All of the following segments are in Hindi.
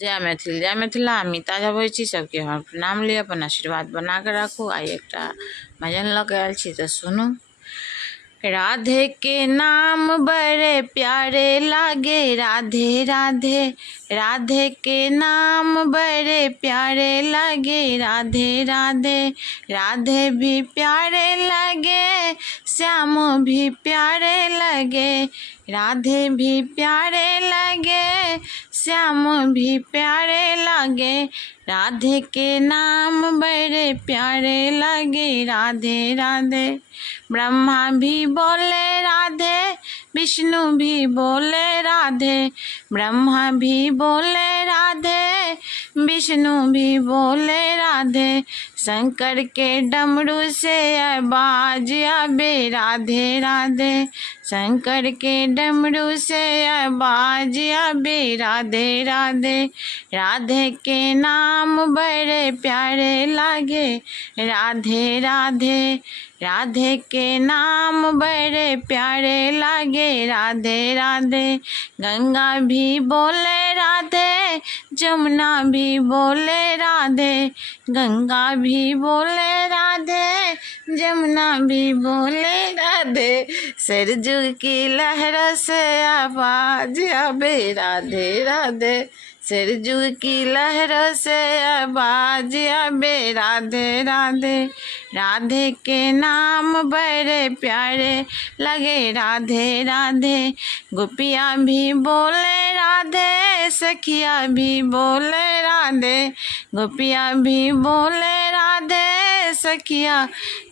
जय मैथिल जय मिथिला। मीता जबै छी सबके हमर प्रणाम लिअ, अपन आशीर्वाद बना के राखू। आई एक भजन लऽ के आयल छी तऽ सुनू। राधे के नाम बड़े प्यारे लागे, राधे राधे राधे के नाम बड़े प्यारे लगे, राधे राधे राधे भी प्यारे लगे, श्याम भी प्यारे लगे, राधे भी प्यारे लगे, श्याम भी प्यारे लगे, राधे के नाम बड़े प्यारे लगे, राधे राधे। ब्रह्मा भी बोले राधे, विष्णु भी बोले राधे, ब्रह्मा भी बोले राधे, विष्णु भी बोले राधे, शंकर के डमरू से आवाज आवे, राधे राधे, शंकर के डमरू से आवाज आवे, राधे राधे, राधे के नाम बड़े प्यारे लागे, राधे राधे राधे के नाम बड़े प्यारे लागे, राधे राधे। गंगा भी बोले राधे, जमुना भी बोले राधे, गंगा भी बोले राधे, जमुना भी बोले राधे, सरजू की लहर से आवाज आवे, राधे राधे, सरजू की लहर से आवाज आवे, राधे राधे, राधे के नाम बड़े प्यारे लगे, राधे राधे। गोपिया भी बोले राधे, सखिया भी बोले राधे, गोपिया भी बोले राधे, सखिया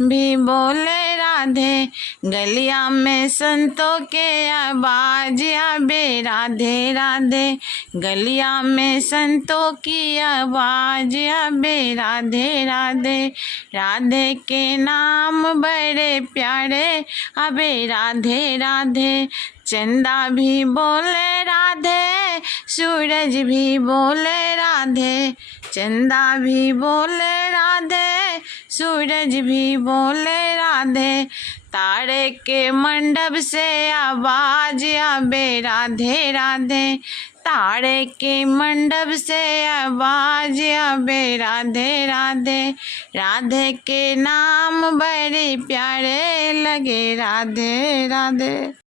भी बोले राधे, गलिया में संतों के आवाज आवे, राधे राधे, गलिया में संतों की आवाज आवे, राधे राधे, राधे के नाम बड़े प्यारे आवे, राधे राधे। चंदा भी बोले राधे, सूरज भी बोले राधे, चंदा भी बोले राधे, सूरज भी बोले राधे, तारे के मंडप से आवाज आवे, राधे राधे, तारे के मंडप से आवाज आवे, राधे राधे, राधे के नाम बड़े प्यारे लगे, राधे राधे।